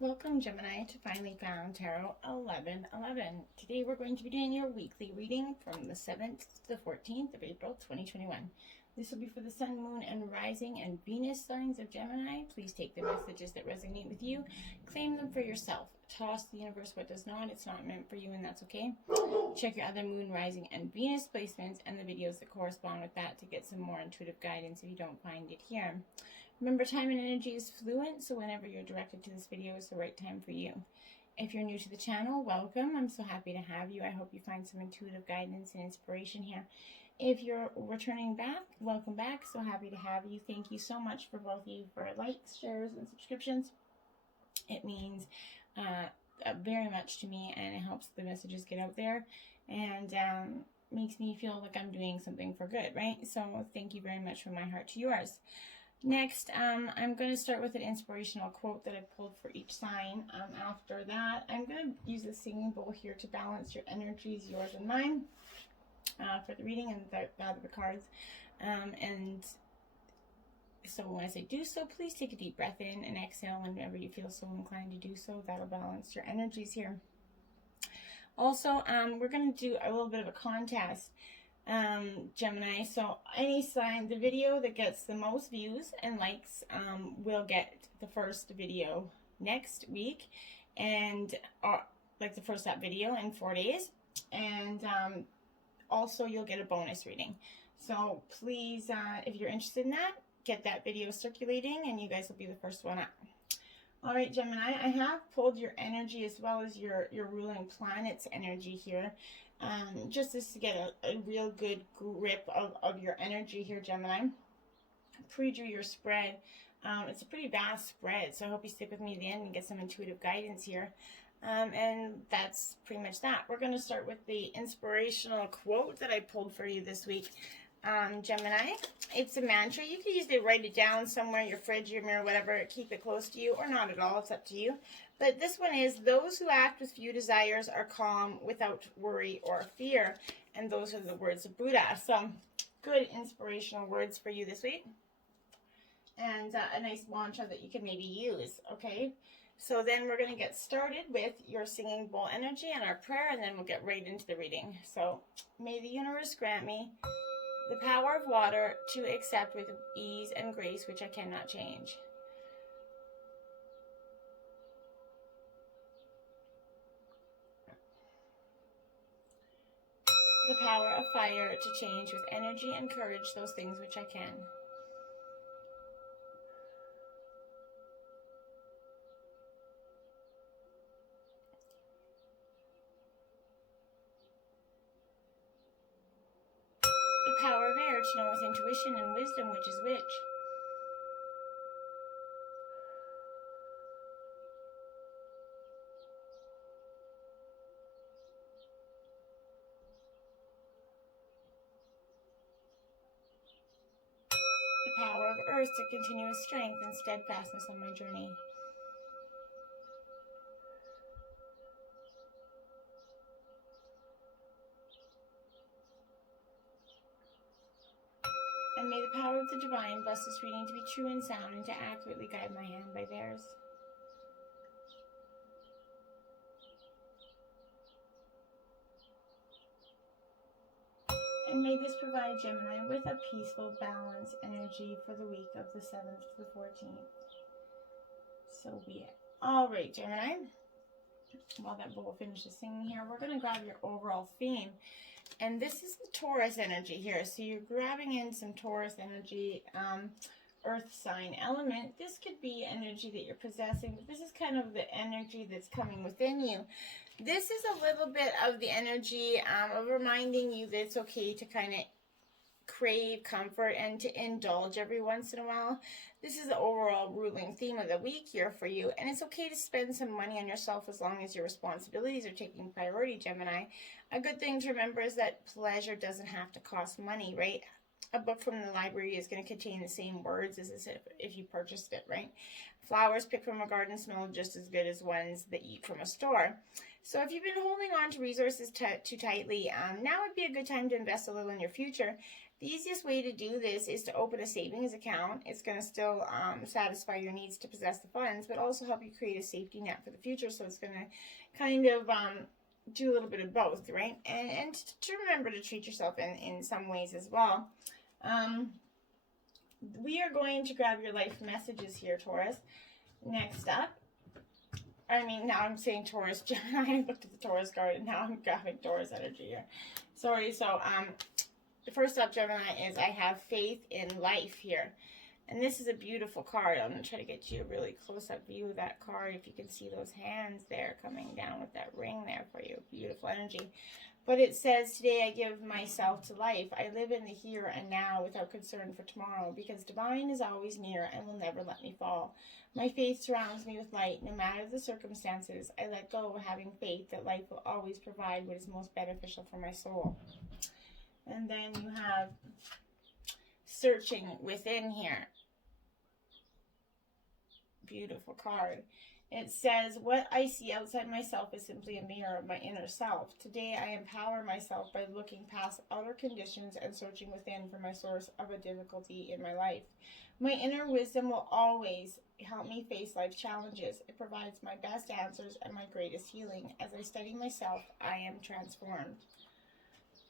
Welcome, Gemini, to Finally Found Tarot 1111. Today we're going to be doing your weekly reading from the 7th to the 14th of April 2021. This will be for the Sun, Moon, and Rising and Venus signs of Gemini. Please take the messages that resonate with you. Claim them for yourself. Toss the universe what does not. It's not meant for you, and that's okay. Check your other Moon, Rising, and Venus placements and the videos that correspond with that to get some more intuitive guidance if you don't find it here. Remember, time and energy is fluent, so whenever you're directed to this video is the right time for you. If you're new to the channel, welcome. I'm so happy to have you. I hope you find some intuitive guidance and inspiration here. If you're returning back, welcome back. So happy to have you. Thank you so much for both of you for likes, shares, and subscriptions. It means very much to me, and it helps the messages get out there, and makes me feel like I'm doing something for good, right? So thank you very much from my heart to yours. Next, I'm going to start with an inspirational quote that I pulled for each sign. After that, I'm going to use the singing bowl here to balance your energies, yours and mine, for the reading and that of the cards. And so as I do so, please take a deep breath in and exhale whenever you feel so inclined to do so. That'll balance your energies here. Also, we're going to do a little bit of a contest. Gemini, so any sign, the video that gets the most views and likes will get the first video next week, and like the first up video in 4 days, and also you'll get a bonus reading. So please, if you're interested in that, get that video circulating and you guys will be the first one up. All right, Gemini, I have pulled your energy as well as your ruling planet's energy here. Just to get a real good grip of your energy here, Gemini. Pre-drew your spread. It's a pretty vast spread, so I hope you stick with me to the end and get some intuitive guidance here. And that's pretty much that. We're going to start with the inspirational quote that I pulled for you this week. Gemini, it's a mantra. You can usually write it down somewhere, your fridge, your mirror, whatever, keep it close to you, or not at all, it's up to you. But this one is, those who act with few desires are calm without worry or fear. And those are the words of Buddha. So, good inspirational words for you this week. And a nice mantra that you can maybe use, okay? So then we're going to get started with your singing bowl energy and our prayer, and then we'll get right into the reading. So, may the universe grant me the power of water to accept with ease and grace which I cannot change. The power of fire to change with energy and courage those things which I can. The power of air to know with intuition and wisdom which is which. The power of earth to continue with strength and steadfastness on my journey. And may the power of the divine bless this reading to be true and sound and to accurately guide my hand by theirs. And may this provide Gemini with a peaceful, balanced energy for the week of the 7th to the 14th. So be it. All right, Gemini. While that bowl finishes singing here, we're going to grab your overall theme. And this is the Taurus energy here. So you're grabbing in some Taurus energy, earth sign element. This could be energy that you're possessing, but this is kind of the energy that's coming within you. This is a little bit of the energy of reminding you that it's okay to kind of crave comfort and to indulge every once in a while. This is the overall ruling theme of the week here for you, and it's okay to spend some money on yourself as long as your responsibilities are taking priority, Gemini. A good thing to remember is that pleasure doesn't have to cost money, right? A book from the library is going to contain the same words as if you purchased it, right? Flowers picked from a garden smell just as good as ones that you eat from a store. So if you've been holding on to resources too tightly, now would be a good time to invest a little in your future. The easiest way to do this is to open a savings account. It's going to still satisfy your needs to possess the funds, but also help you create a safety net for the future. So it's going to kind of do a little bit of both, right? And to remember to treat yourself in some ways as well. We are going to grab your life messages here, Taurus. Next up, now I'm saying Taurus, Gemini. I looked at the Taurus card and now I'm grabbing Taurus energy here. Sorry, so first up, Gemini, is I have faith in life here. And this is a beautiful card. I'm going to try to get you a really close-up view of that card. If you can see those hands there coming down with that ring there for you. Beautiful energy. But it says, today I give myself to life. I live in the here and now without concern for tomorrow, because divine is always near and will never let me fall. My faith surrounds me with light. No matter the circumstances, I let go, having faith that life will always provide what is most beneficial for my soul. And then you have searching within here. Beautiful card. It says, what I see outside myself is simply a mirror of my inner self. Today I empower myself by looking past outer conditions and searching within for my source of a difficulty in my life. My inner wisdom will always help me face life's challenges. It provides my best answers and my greatest healing. As I study myself, I am transformed.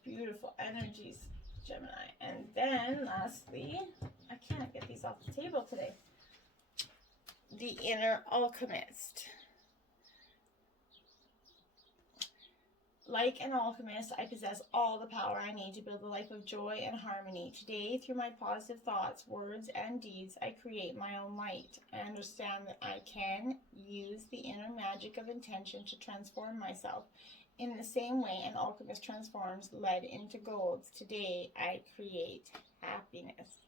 Beautiful energies, Gemini. And then lastly, I can't get these off the table today. The inner alchemist. Like an alchemist, I possess all the power I need to build a life of joy and harmony. Today, through my positive thoughts, words, and deeds, I create my own light. I understand that I can use the inner magic of intention to transform myself. In the same way an alchemist transforms lead into gold, today I create happiness.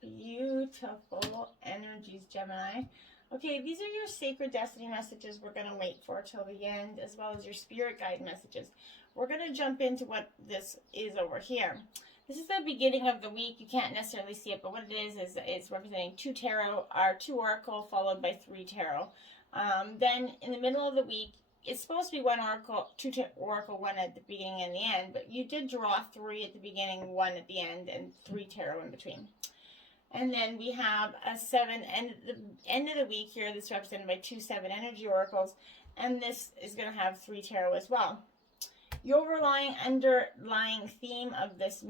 Beautiful energies, Gemini. Okay, these are your sacred destiny messages we're going to wait for till the end, as well as your spirit guide messages. We're going to jump into what this is over here. This is the beginning of the week. You can't necessarily see it, but what it is it's representing 2 tarot, or 2 oracle, followed by 3 tarot. Then in the middle of the week, it's supposed to be 1 oracle, 2 oracle, 1 at the beginning and the end, but you did draw 3 at the beginning, 1 at the end, and 3 tarot in between. And then we have a 7, and the end of the week here, this is represented by 2 7 energy oracles, and this is going to have 3 tarot as well. The underlying theme of this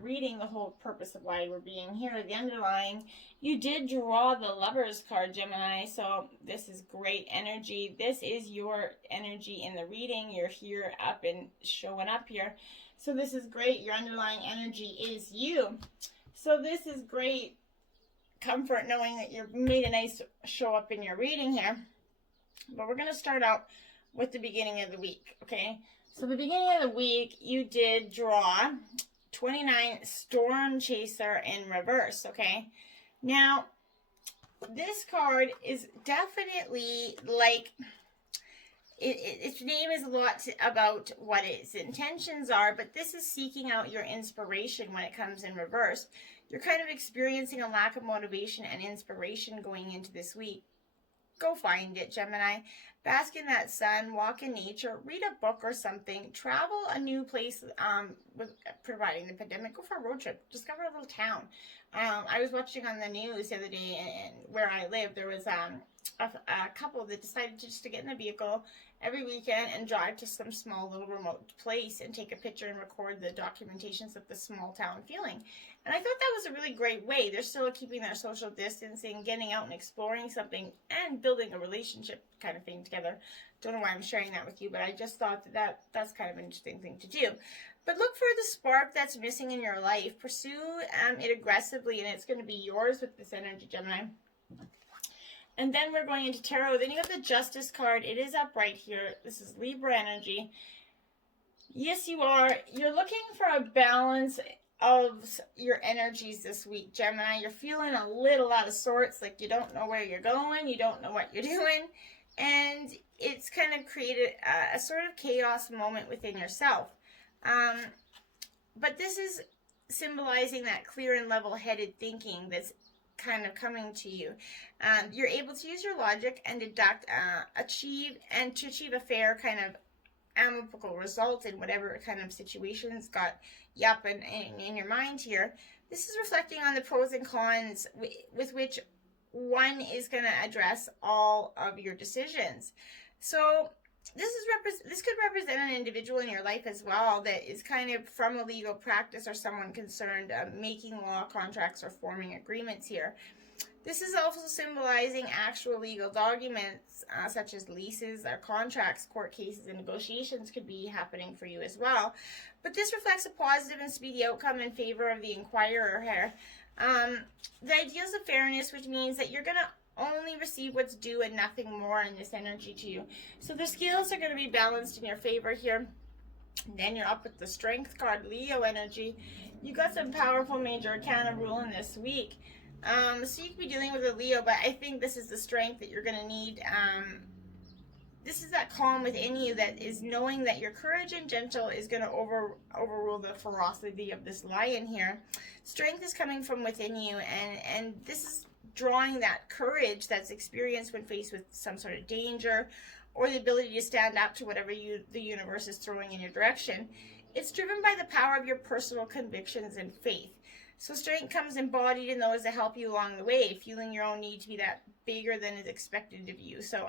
reading, the whole purpose of why we're being here, the underlying, you did draw the Lovers card, Gemini, so this is great energy. This is your energy in the reading. You're here up and showing up here. So this is great. Your underlying energy is you. So this is great comfort knowing that you've made a nice show up in your reading here. But we're going to start out with the beginning of the week, okay? So the beginning of the week, you did draw 29 Storm Chaser in reverse, okay? Now, this card is definitely like, its name is a lot about what its intentions are, but this is seeking out your inspiration when it comes in reverse. You're kind of experiencing a lack of motivation and inspiration going into this week. Go find it, Gemini. Bask in that sun, walk in nature, read a book or something, travel a new place, providing the pandemic, go for a road trip, discover a little town. I was watching on the news the other day, and where I live, there was a couple that decided just to get in a vehicle every weekend and drive to some small little remote place and take a picture and record the documentations of the small town feeling. And I thought that was a really great way. They're still keeping their social distancing, getting out and exploring something, and building a relationship kind of thing together. Don't know why I'm sharing that with you, but I just thought that's kind of an interesting thing to do. But look for the spark that's missing in your life. Pursue it aggressively, and it's going to be yours with this energy, Gemini. And then we're going into tarot. Then you have the Justice card. It is up right here. This is Libra energy. Yes, you are. You're looking for a balance of your energies this week, Gemini. You're feeling a little out of sorts, like you don't know where you're going, you don't know what you're doing, and it's kind of created a sort of chaos moment within yourself. But this is symbolizing that clear and level-headed thinking that's kind of coming to you. You're able to use your logic and deduct, achieve a fair kind of amicable result in whatever kind of situations got you up in your mind here. This is reflecting on the pros and cons with which one is going to address all of your decisions. So this could represent an individual in your life as well that is kind of from a legal practice or someone concerned making law, contracts, or forming agreements here. This is also symbolizing actual legal documents such as leases or contracts, court cases, and negotiations could be happening for you as well. But this reflects a positive and speedy outcome in favor of the inquirer here. The ideals of fairness, which means that you're going to only receive what's due and nothing more in this energy to you. So the scales are going to be balanced in your favor here. And then you're up with the Strength card, Leo energy. You got some powerful major arcana ruling this week. So you could be dealing with a Leo, but I think this is the strength that you're going to need. This is that calm within you that is knowing that your courage and gentle is going to overrule the ferocity of this lion here. Strength is coming from within you, and this is drawing that courage that's experienced when faced with some sort of danger or the ability to stand up to whatever the universe is throwing in your direction. It's driven by the power of your personal convictions and faith. So strength comes embodied in those that help you along the way, feeling your own need to be that bigger than is expected of you. So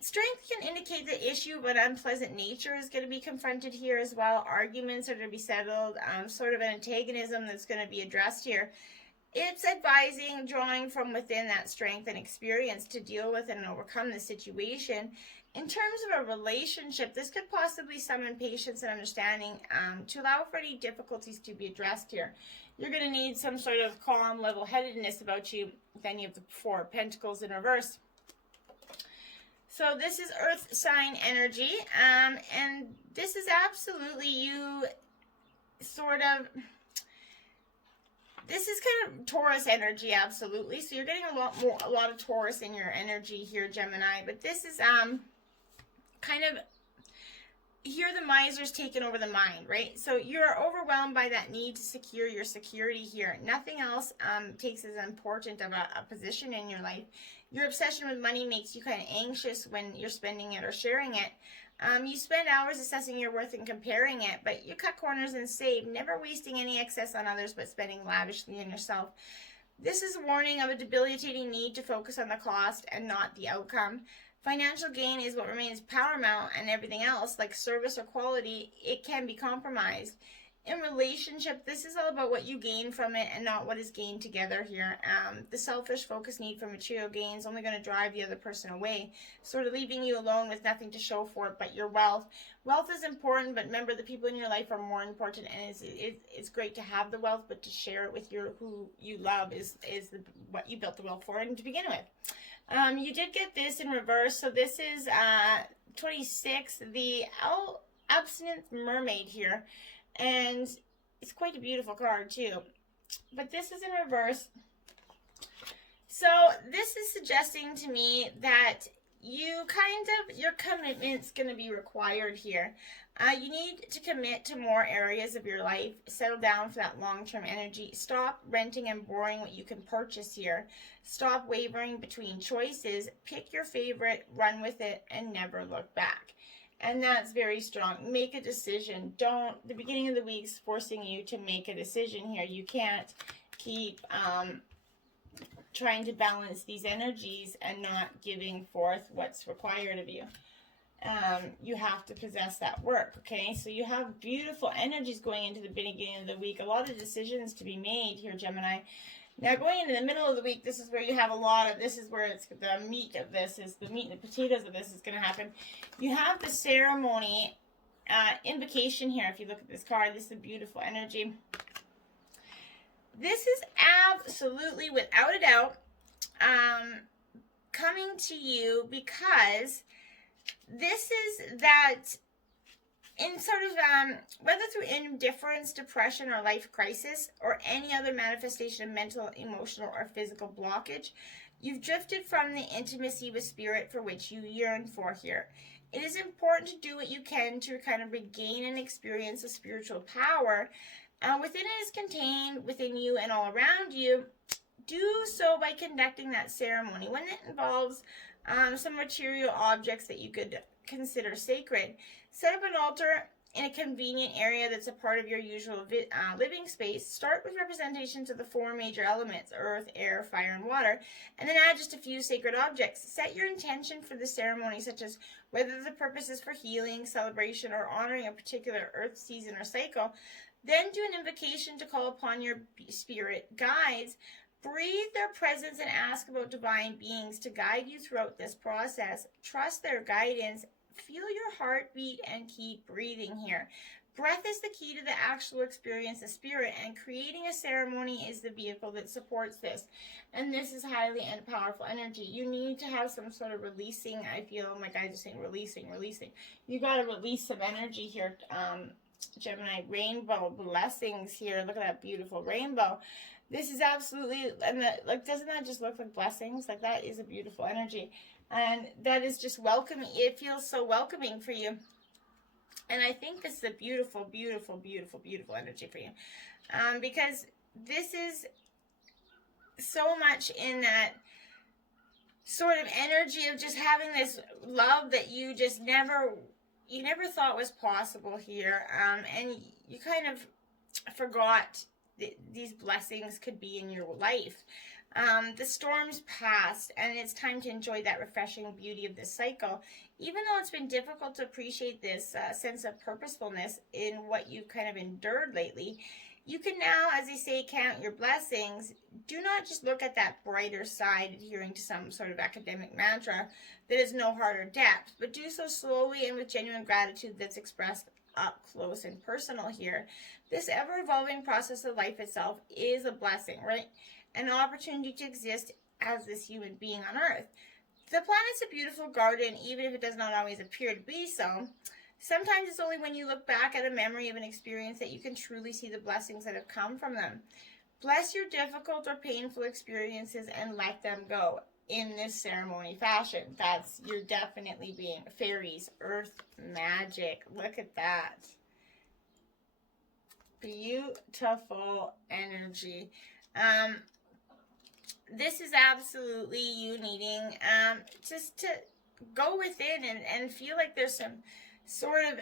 strength can indicate the issue of an unpleasant nature is going to be confronted here as well. Arguments are going to be settled, sort of an antagonism that's going to be addressed here. It's advising drawing from within that strength and experience to deal with and overcome the situation. In terms of a relationship, this could possibly summon patience and understanding to allow for any difficulties to be addressed here. You're going to need some sort of calm, level-headedness about you. Then you have the Four of Pentacles in reverse. So this is Earth sign energy, and this is absolutely you sort of... This is kind of Taurus energy, absolutely. So you're getting a lot of Taurus in your energy here, Gemini. But this is kind of here the miser's taken over the mind, right? So you're overwhelmed by that need to secure your security here. Nothing else takes as important of a position in your life. Your obsession with money makes you kind of anxious when you're spending it or sharing it. You spend hours assessing your worth and comparing it, but you cut corners and save, never wasting any excess on others, but spending lavishly on yourself. This is a warning of a debilitating need to focus on the cost and not the outcome. Financial gain is what remains paramount, and everything else, like service or quality, it can be compromised. In relationship, this is all about what you gain from it and not what is gained together here. The selfish focused need for material gain is only going to drive the other person away, sort of leaving you alone with nothing to show for it but your wealth. Wealth is important, but remember the people in your life are more important, and it's great to have the wealth, but to share it with who you love is what you built the wealth for and to begin with. You did get this in reverse, so this is 26, the Absinthe Mermaid here. And it's quite a beautiful card too. But this is in reverse. So this is suggesting to me that your commitment's going to be required here. You need to commit to more areas of your life. Settle down for that long-term energy. Stop renting and borrowing what you can purchase here. Stop wavering between choices. Pick your favorite, run with it, and never look back. And that's very strong. Make a decision. The beginning of the week's forcing you to make a decision here. You can't keep trying to balance these energies and not giving forth what's required of you. You have to possess that work, okay? So you have beautiful energies going into the beginning of the week. A lot of decisions to be made here, Gemini. Now, going into the middle of the week, this is where you have this is where it's the meat of this, is the meat and the potatoes of this is going to happen. You have the ceremony invocation here. If you look at this card, this is a beautiful energy. This is absolutely, without a doubt, coming to you because this is that in sort of, whether through indifference, depression, or life crisis, or any other manifestation of mental, emotional, or physical blockage, you've drifted from the intimacy with spirit for which you yearn for here. It is important to do what you can to kind of regain and experience a spiritual power. Within it is contained within you and all around you. Do so by conducting that ceremony. When it involves some material objects that you could consider sacred. Set up an altar in a convenient area that's a part of your usual living space. Start with representations of the four major elements: earth, air, fire, and water, and then add just a few sacred objects. Set your intention for the ceremony, such as whether the purpose is for healing, celebration, or honoring a particular earth season or cycle. Then do an invocation to call upon your spirit guides. Breathe their presence and ask about divine beings to guide you throughout this process. Trust their guidance. Feel your heartbeat and keep breathing here. Breath is the key to the actual experience of spirit, and creating a ceremony is the vehicle that supports this. And this is highly and powerful energy. You need to have some sort of releasing. I feel my guys are saying releasing. You got to release some energy here, Gemini. Rainbow blessings here. Look at that beautiful rainbow. This is absolutely, and doesn't that just look like blessings? Like, that is a beautiful energy. And that is just welcoming. It feels so welcoming for you. And I think this is a beautiful, beautiful, beautiful, beautiful energy for you. Because this is so much in that sort of energy of just having this love that you just never thought was possible here. And you kind of forgot that these blessings could be in your life. The storm's passed, and it's time to enjoy that refreshing beauty of this cycle. Even though it's been difficult to appreciate this sense of purposefulness in what you've kind of endured lately, you can now, as they say, count your blessings. Do not just look at that brighter side, adhering to some sort of academic mantra that has no heart or depth, but do so slowly and with genuine gratitude that's expressed up close and personal here. This ever-evolving process of life itself is a blessing, right? An opportunity to exist as this human being on Earth. The planet's a beautiful garden, even if it does not always appear to be so. Sometimes it's only when you look back at a memory of an experience that you can truly see the blessings that have come from them. Bless your difficult or painful experiences and let them go in this ceremony fashion. You're definitely being fairies, earth magic. Look at that. Beautiful energy. This is absolutely you needing just to go within and feel like there's some sort of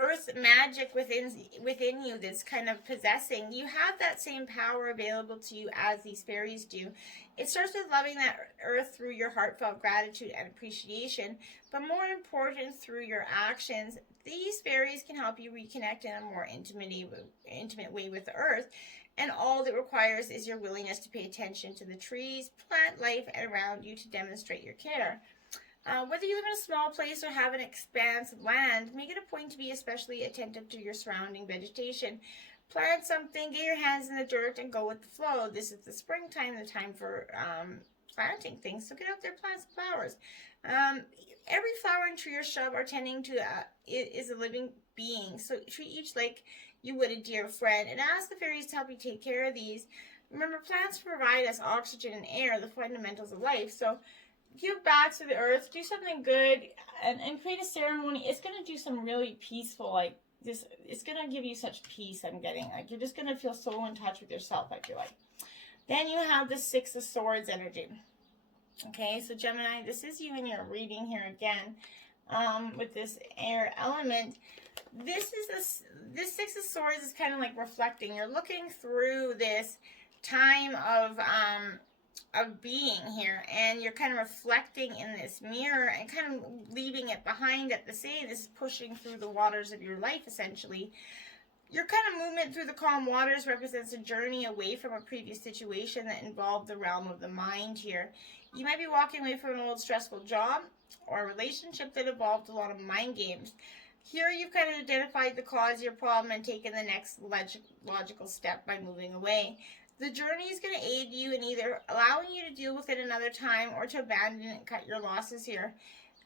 earth magic within you that's kind of possessing. You have that same power available to you as these fairies do. It starts with loving that earth through your heartfelt gratitude and appreciation, but more important, through your actions. These fairies can help you reconnect in a more intimate way with the earth, and all it requires is your willingness to pay attention to the trees, plant life around you to demonstrate your care. Whether you live in a small place or have an expanse of land, make it a point to be especially attentive to your surrounding vegetation. Plant something, get your hands in the dirt, and go with the flow. This is the springtime, the time for planting things, so get out there, plant some flowers. Every flowering tree or shrub are tending to is a living being, so treat each like you would a dear friend, and ask the fairies to help you take care of these. Remember, plants provide us oxygen and air, the fundamentals of life, so give back to the earth, do something good, and create a ceremony. It's going to do some really peaceful, like, this. It's going to give you such peace, I'm getting. Like, you're just going to feel so in touch with yourself, I feel like. Then you have the Six of Swords energy. Okay, so Gemini, this is you in your reading here again, with this air element. This Six of Swords is kind of like reflecting. You're looking through this time of being here, and you're kind of reflecting in this mirror and kind of leaving it behind at the same. This is pushing through the waters of your life, essentially. Your kind of movement through the calm waters represents a journey away from a previous situation that involved the realm of the mind here. You might be walking away from an old stressful job or a relationship that involved a lot of mind games. Here you've kind of identified the cause of your problem and taken the next logical step by moving away. The journey is going to aid you in either allowing you to deal with it another time or to abandon it and cut your losses here.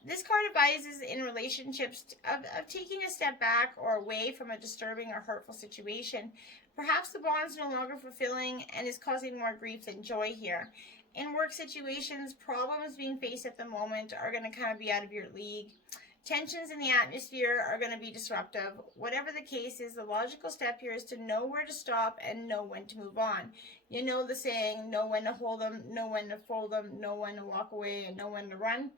This card advises in relationships of taking a step back or away from a disturbing or hurtful situation. Perhaps the bond is no longer fulfilling and is causing more grief than joy here. In work situations, problems being faced at the moment are going to kind of be out of your league. Tensions in the atmosphere are going to be disruptive. Whatever the case is, the logical step here is to know where to stop and know when to move on. You know the saying, know when to hold them, know when to fold them, know when to walk away, and know when to run.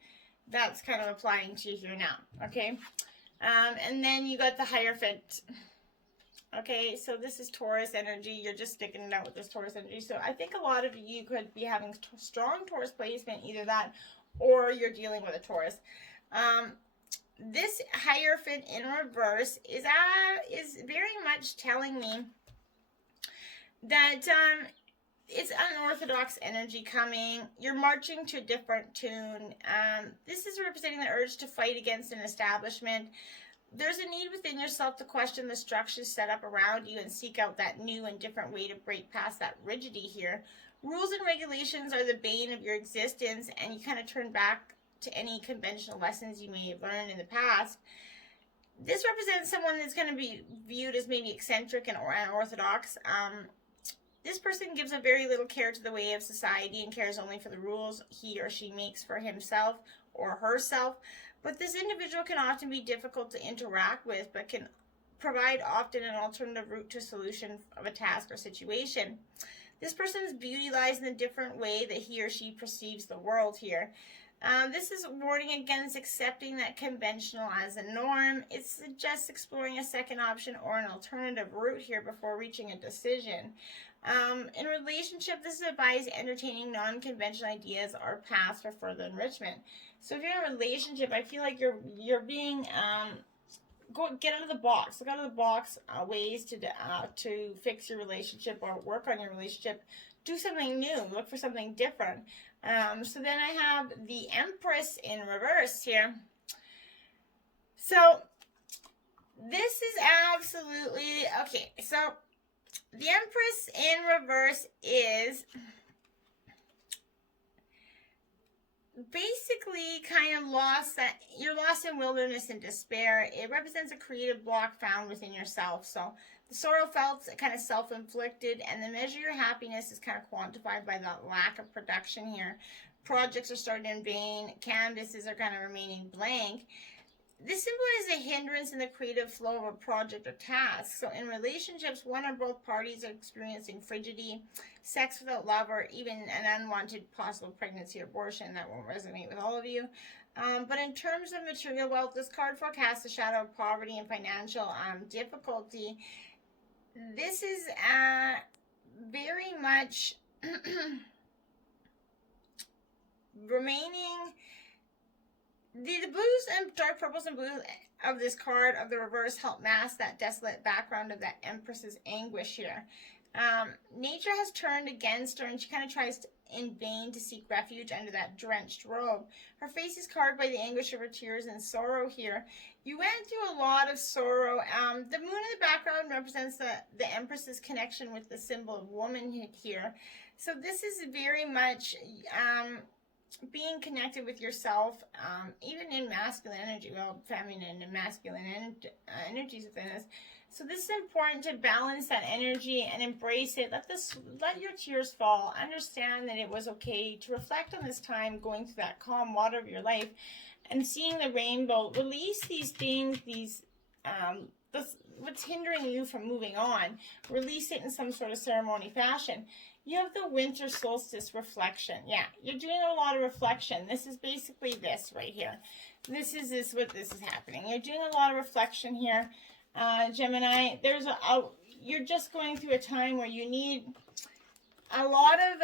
That's kind of applying to you here now, okay? And then you got the Hierophant. Okay, so this is Taurus energy. You're just sticking it out with this Taurus energy. So I think a lot of you could be having strong Taurus placement, either that or you're dealing with a Taurus. This Hierophant in reverse is very much telling me that it's unorthodox energy coming. You're marching to a different tune. This is representing the urge to fight against an establishment. There's a need within yourself to question the structures set up around you and seek out that new and different way to break past that rigidity here. Rules and regulations are the bane of your existence, and you kind of turn back to any conventional lessons you may have learned in the past. This represents someone that's going to be viewed as maybe eccentric and unorthodox. This person gives a very little care to the way of society and cares only for the rules he or she makes for himself or herself. But this individual can often be difficult to interact with, but can provide often an alternative route to solution of a task or situation. This person's beauty lies in the different way that he or she perceives the world here. This is warning against accepting that conventional as a norm. It suggests exploring a second option or an alternative route here before reaching a decision. In relationship, this is advised entertaining non-conventional ideas or paths for further enrichment. So if you're in a relationship, I feel like you're being get out of the box. Look out of the box ways to fix your relationship or work on your relationship. Do something new. Look for something different. So then I have the Empress in reverse here. So this is absolutely okay. So the Empress in reverse is basically kind of you're lost in wilderness and despair. It represents a creative block found within yourself. So the sorrow felt kind of self-inflicted, and the measure of your happiness is kind of quantified by the lack of production here. Projects are started in vain. Canvases are kind of remaining blank. This symbolizes a hindrance in the creative flow of a project or task. So in relationships, one or both parties are experiencing frigidity, sex without love, or even an unwanted possible pregnancy or abortion. That won't resonate with all of you. But in terms of material wealth, this card forecasts the shadow of poverty and financial difficulty. This is very much remaining. The blues and dark purples and blues of this card of the reverse help mask that desolate background of that Empress's anguish here. Nature has turned against her, and she kind of tries in vain to seek refuge under that drenched robe. Her face is carved by the anguish of her tears and sorrow here. You went through a lot of sorrow. The moon in the background represents the Empress's connection with the symbol of womanhood here. So this is very much being connected with yourself, even in masculine energy, well, feminine and masculine energies within us. So this is important to balance that energy and embrace it. Let your tears fall. Understand that it was okay to reflect on this time, going through that calm water of your life and seeing the rainbow. Release these things, what's hindering you from moving on. Release it in some sort of ceremony fashion. You have the winter solstice reflection. Yeah, you're doing a lot of reflection. This is basically this right here. This is what this is happening. You're doing a lot of reflection here, Gemini. You're just going through a time where you need a lot of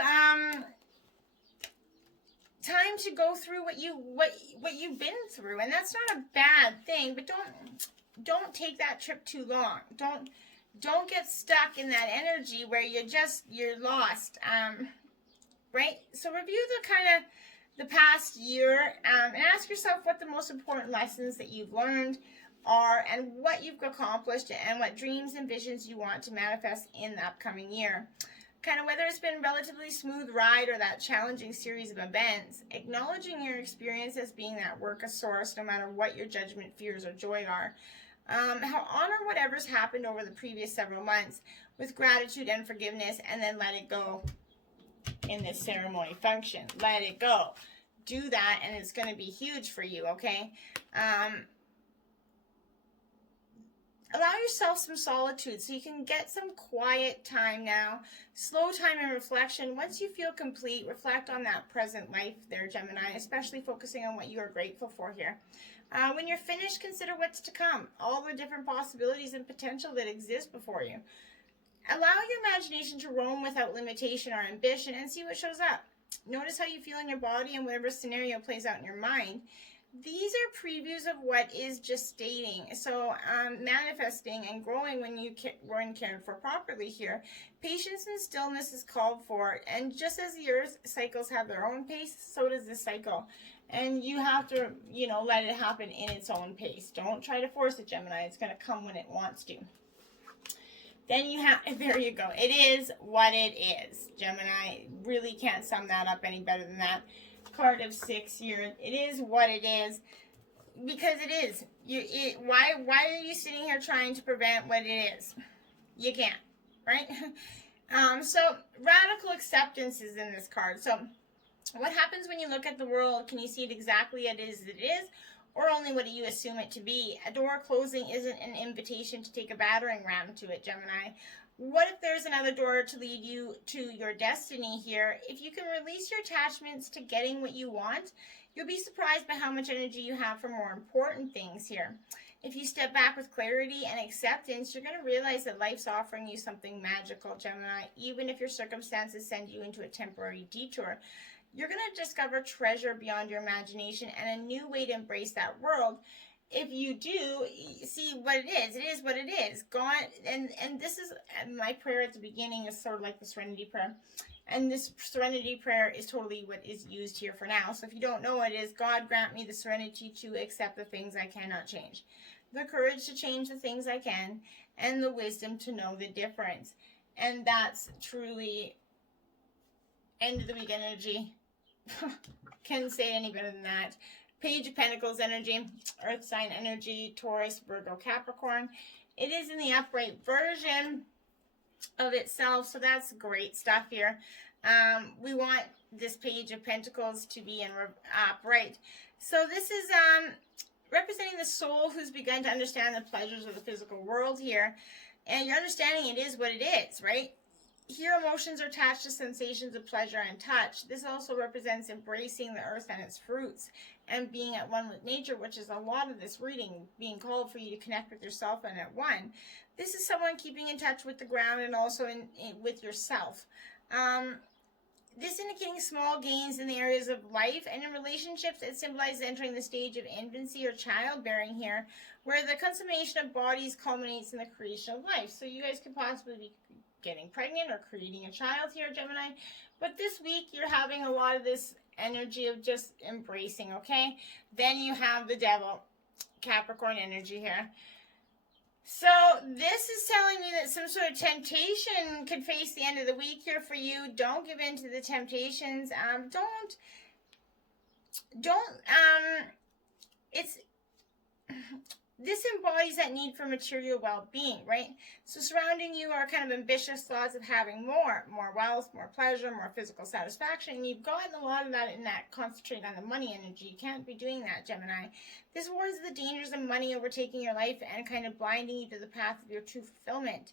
time to go through what you've been through, and that's not a bad thing. But don't take that trip too long. Don't get stuck in that energy where you're lost, right? So review the past year and ask yourself what the most important lessons that you've learned are and what you've accomplished and what dreams and visions you want to manifest in the upcoming year. Kind of whether it's been a relatively smooth ride or that challenging series of events, acknowledging your experience as being that work of source, no matter what your judgment, fears, or joy are. Honor whatever's happened over the previous several months with gratitude and forgiveness, and then let it go in this ceremony function. Let it go. Do that, and it's going to be huge for you, okay? allow yourself some solitude so you can get some quiet time now. Slow time and reflection. Once you feel complete, reflect on that present life there, Gemini, especially focusing on what you are grateful for here. When you're finished, consider what's to come, all the different possibilities and potential that exist before you. Allow your imagination to roam without limitation or ambition and see what shows up. Notice how you feel in your body and whatever scenario plays out in your mind. These are previews of what is gestating. So manifesting and growing when cared for properly here. Patience and stillness is called for. And just as the earth cycles have their own pace, so does this cycle. And you have to, let it happen in its own pace. Don't try to force it, Gemini. It's going to come when it wants to. Then you have, there you go. It is what it is. Gemini, really can't sum that up any better than that. Card of 6 here. It is what it is, because it is. Why are you sitting here trying to prevent what it is? You can't, right? So radical acceptance is in this card. So what happens when you look at the world? Can you see it exactly as it is, or only what you assume it to be? A door closing isn't an invitation to take a battering ram to it, Gemini. What if there's another door to lead you to your destiny here? If you can release your attachments to getting what you want, you'll be surprised by how much energy you have for more important things here. If you step back with clarity and acceptance, you're going to realize that life's offering you something magical, Gemini, even if your circumstances send you into a temporary detour. You're going to discover treasure beyond your imagination and a new way to embrace that world. If you do see what it is what it is. God, and this is my prayer at the beginning is sort of like the Serenity Prayer. And this Serenity Prayer is totally what is used here for now. So if you don't know what it is, God grant me the serenity to accept the things I cannot change, the courage to change the things I can, and the wisdom to know the difference. And that's truly end of the week energy. Can't say any better than that. Page of Pentacles energy, Earth sign energy, Taurus, Virgo, Capricorn. It is in the upright version of itself, so that's great stuff here. We want this Page of Pentacles to be in upright. So this is representing the soul who's begun to understand the pleasures of the physical world here. And you're understanding it is what it is, right? Here, emotions are attached to sensations of pleasure and touch. This also represents embracing the earth and its fruits and being at one with nature, which is a lot of this reading being called for you to connect with yourself and at one. This is someone keeping in touch with the ground and also with yourself. This indicating small gains in the areas of life and in relationships. It symbolizes entering the stage of infancy or childbearing here, where the consummation of bodies culminates in the creation of life. So you guys could possibly be getting pregnant or creating a child here, Gemini. But this week, you're having a lot of this energy of just embracing, okay? Then you have the devil, Capricorn energy here. So this is telling me that some sort of temptation could face the end of the week here for you. Don't give in to the temptations. This embodies that need for material well-being, right? So surrounding you are kind of ambitious thoughts of having more wealth, more pleasure, more physical satisfaction. And you've gotten a lot of that in that concentrate on the money energy. You can't be doing that, Gemini. This warns of the dangers of money overtaking your life and kind of blinding you to the path of your true fulfillment.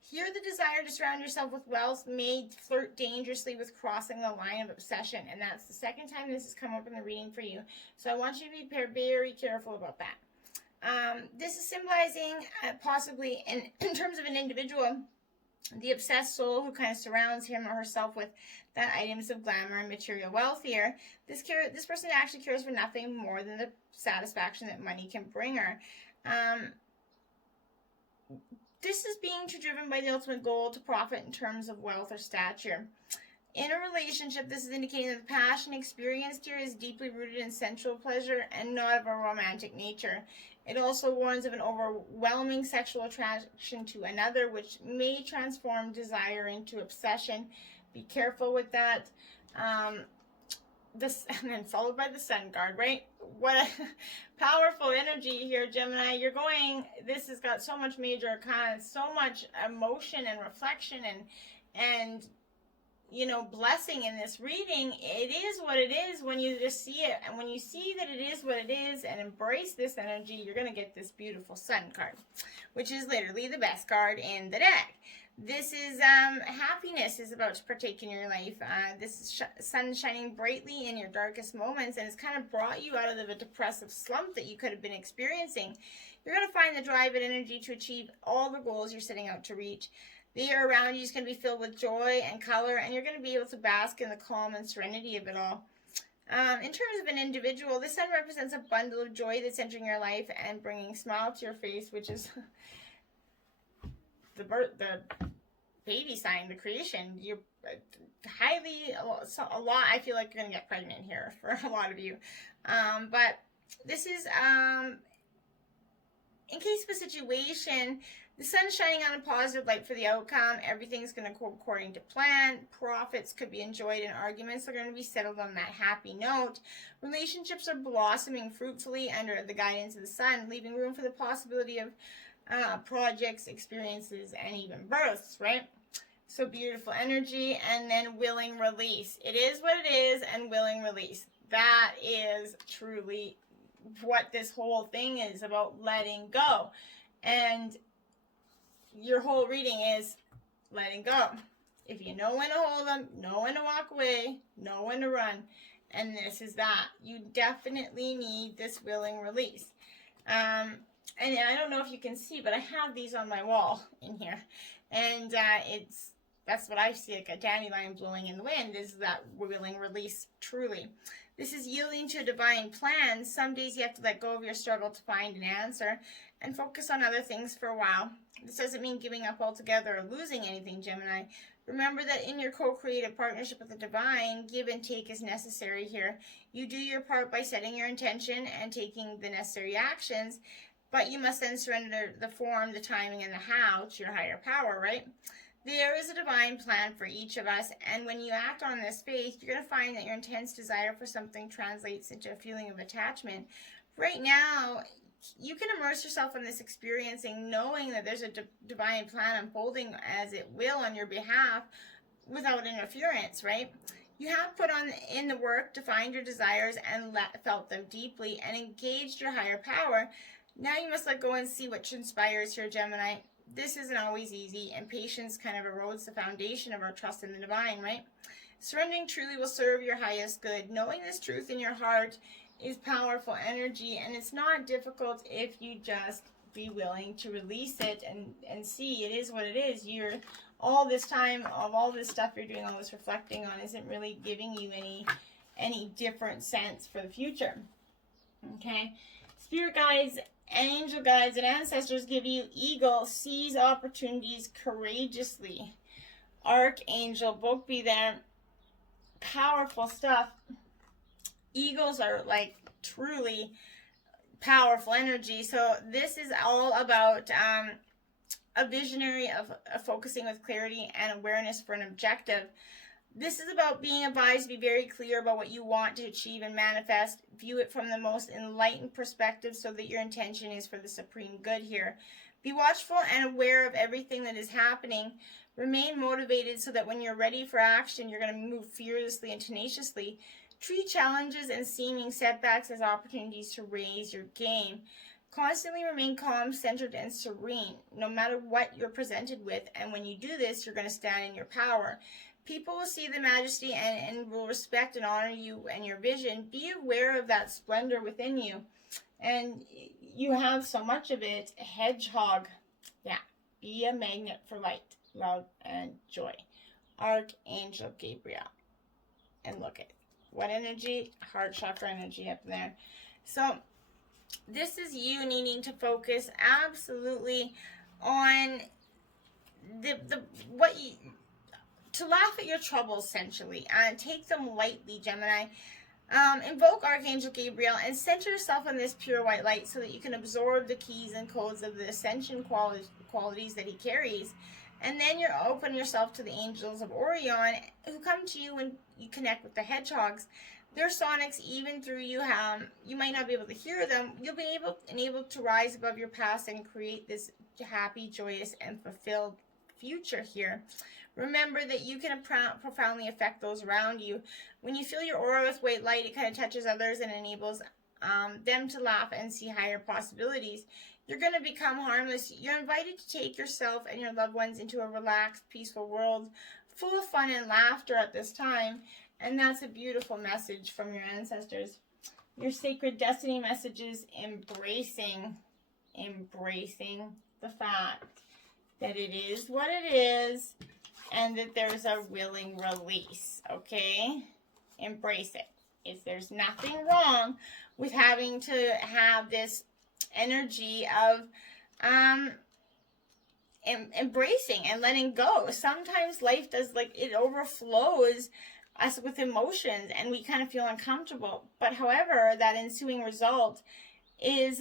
Here, the desire to surround yourself with wealth may flirt dangerously with crossing the line of obsession. And that's the second time this has come up in the reading for you. So I want you to be very careful about that. This is symbolizing possibly in terms of an individual, the obsessed soul who kind of surrounds him or herself with that items of glamour and material wealth here. This person actually cares for nothing more than the satisfaction that money can bring her. This is being driven by the ultimate goal to profit in terms of wealth or stature. In a relationship, this is indicating that the passion experienced here is deeply rooted in sensual pleasure and not of a romantic nature. It also warns of an overwhelming sexual attraction to another, which may transform desire into obsession. Be careful with that. And then followed by the sun card, right? What a powerful energy here, Gemini. This has got so much major arcana, so much emotion and reflection and blessing in this reading. It is what it is when you just see it. And when you see that it is what it is and embrace this energy, you're going to get this beautiful Sun card, which is literally the best card in the deck. This is happiness is about to partake in your life. This is sun shining brightly in your darkest moments, and it's kind of brought you out of the depressive slump that you could have been experiencing. You're going to find the drive and energy to achieve all the goals you're setting out to reach. The air around you is going to be filled with joy and color, and you're going to be able to bask in the calm and serenity of it all. In terms of an individual, the sun represents a bundle of joy that's entering your life and bringing a smile to your face, which is the baby sign, the creation. You're a lot. I feel like you're going to get pregnant here for a lot of you. But this is, in case of a situation, the sun is shining on a positive light for the outcome. Everything's going to go according to plan. Profits could be enjoyed, and arguments are going to be settled on that happy note. Relationships are blossoming fruitfully under the guidance of the sun, leaving room for the possibility of projects, experiences, and even births, right? So beautiful energy. And then willing release. It is what it is, and willing release. That is truly what this whole thing is about, letting go. And your whole reading is letting go. If you know when to hold them, know when to walk away, know when to run. And this is that. You definitely need this willing release. And I don't know if you can see, but I have these on my wall in here. And that's what I see, like a dandelion blowing in the wind, is that willing release, truly. This is yielding to a divine plan. Some days you have to let go of your struggle to find an answer and focus on other things for a while. This doesn't mean giving up altogether or losing anything, Gemini. Remember that in your co-creative partnership with the divine, give and take is necessary here. You do your part by setting your intention and taking the necessary actions, but you must then surrender the form, the timing, and the how to your higher power, right? There is a divine plan for each of us, and when you act on this faith, you're going to find that your intense desire for something translates into a feeling of attachment. Right now, you can immerse yourself in this experiencing, knowing that there's a divine plan unfolding as it will on your behalf without interference, right? You have put in the work to find your desires and felt them deeply and engaged your higher power. Now you must let go and see what transpires here, Gemini. This isn't always easy, and patience kind of erodes the foundation of our trust in the divine, right? Surrendering truly will serve your highest good. Knowing this truth in your heart is powerful energy, and it's not difficult if you just be willing to release it and see it is what it is. You're all this time of all this stuff you're doing, all this reflecting on, isn't really giving you any different sense for the future. Okay, spirit guides, angel guides, and ancestors give you eagle, seize opportunities courageously. Archangel, both be there. Powerful stuff. Eagles are like truly powerful energy. So this is all about a visionary of focusing with clarity and awareness for an objective. This is about being advised to be very clear about what you want to achieve and manifest. View it from the most enlightened perspective so that your intention is for the supreme good here. Be watchful and aware of everything that is happening. Remain motivated so that when you're ready for action, you're going to move fearlessly and tenaciously. Treat challenges and seeming setbacks as opportunities to raise your game. Constantly remain calm, centered, and serene, no matter what you're presented with. And when you do this, you're going to stand in your power. People will see the majesty and will respect and honor you and your vision. Be aware of that splendor within you. And you have so much of it. Hedgehog. Yeah. Be a magnet for light, love, and joy. Archangel Gabriel. And look at what energy? Heart chakra energy up there. So this is you needing to focus absolutely on to laugh at your troubles, essentially. Take them lightly, Gemini. Invoke Archangel Gabriel and center yourself on this pure white light so that you can absorb the keys and codes of the ascension qualities that he carries. And then you open yourself to the angels of Orion who come to you when you connect with the hedgehogs. Their sonics, even through you, you might not be able to hear them. You'll be able to rise above your past and create this happy, joyous, and fulfilled future here. Remember that you can profoundly affect those around you. When you fill your aura with white light, it kind of touches others and enables them to laugh and see higher possibilities. You're going to become harmless. You're invited to take yourself and your loved ones into a relaxed, peaceful world full of fun and laughter at this time. And that's a beautiful message from your ancestors. Your sacred destiny message is embracing the fact that it is what it is and that there's a willing release, okay? Embrace it. There's nothing wrong with having to have this energy of embracing and letting go. Sometimes life does, like, it overflows us with emotions and we kind of feel uncomfortable. But however, that ensuing result is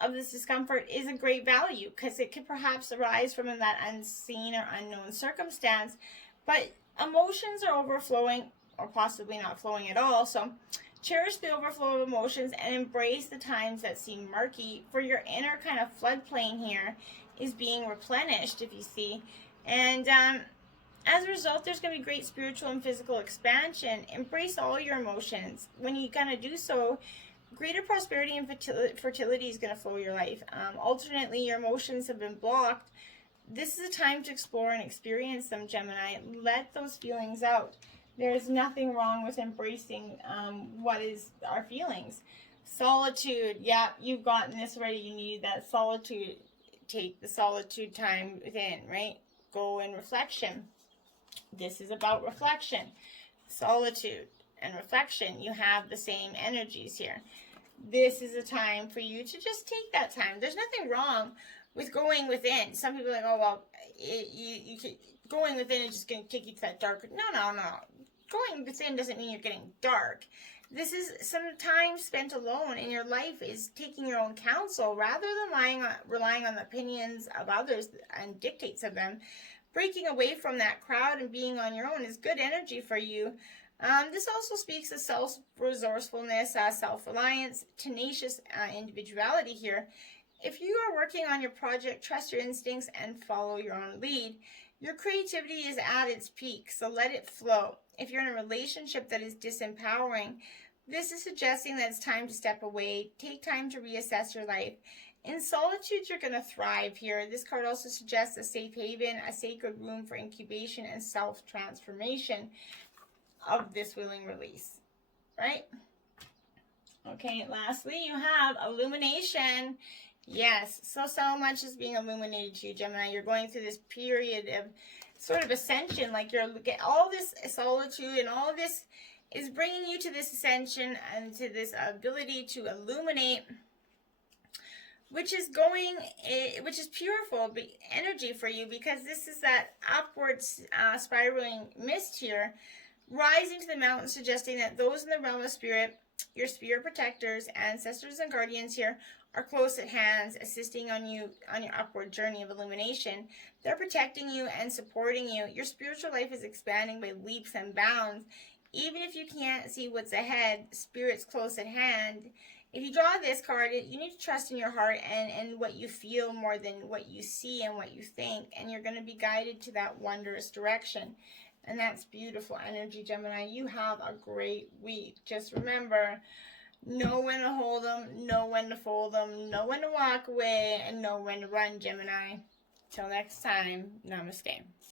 of this discomfort is a great value, because it could perhaps arise from that unseen or unknown circumstance. But emotions are overflowing or possibly not flowing at all. So cherish the overflow of emotions and embrace the times that seem murky, for your inner kind of floodplain here is being replenished, if you see. And as a result, there's going to be great spiritual and physical expansion. Embrace all your emotions. When you kind of do so, greater prosperity and fertility is going to flow your life. Alternately, your emotions have been blocked. This is a time to explore and experience them, Gemini. Let those feelings out. There's nothing wrong with embracing what is our feelings. Solitude. Yeah, you've gotten this already. You need that solitude. Take the solitude time within, right? Go in reflection. This is about reflection. Solitude and reflection. You have the same energies here. This is a time for you to just take that time. There's nothing wrong with going within. Some people are like, oh, well, going within is just going to take you to that dark. No. Going within doesn't mean you're getting dark. This is some time spent alone in your life, is taking your own counsel rather than relying on the opinions of others and dictates of them. Breaking away from that crowd and being on your own is good energy for you. This also speaks of self-resourcefulness, self-reliance, tenacious individuality here. If you are working on your project, trust your instincts and follow your own lead. Your creativity is at its peak, so let it flow. If you're in a relationship that is disempowering, this is suggesting that it's time to step away. Take time to reassess your life. In solitude, you're going to thrive here. This card also suggests a safe haven, a sacred room for incubation and self-transformation of this willing release, right? Okay, lastly, you have illumination. Yes, so much is being illuminated to you, Gemini. You're going through this period of sort of ascension, like you're looking at all this solitude, and all this is bringing you to this ascension and to this ability to illuminate, which is pureful energy for you, because this is that upwards spiraling mist here, rising to the mountain, suggesting that those in the realm of spirit, your spirit protectors, ancestors, and guardians here, are close at hand, assisting on you on your upward journey of illumination. They're protecting you and supporting you. Your spiritual life is expanding by leaps and bounds. Even if you can't see what's ahead, spirit's close at hand. If you draw this card, you need to trust in your heart and what you feel more than what you see and what you think. And you're going to be guided to that wondrous direction. And that's beautiful energy, Gemini. You have a great week. Just remember, know when to hold them, know when to fold them, know when to walk away, and know when to run, Gemini. Till next time, namaste.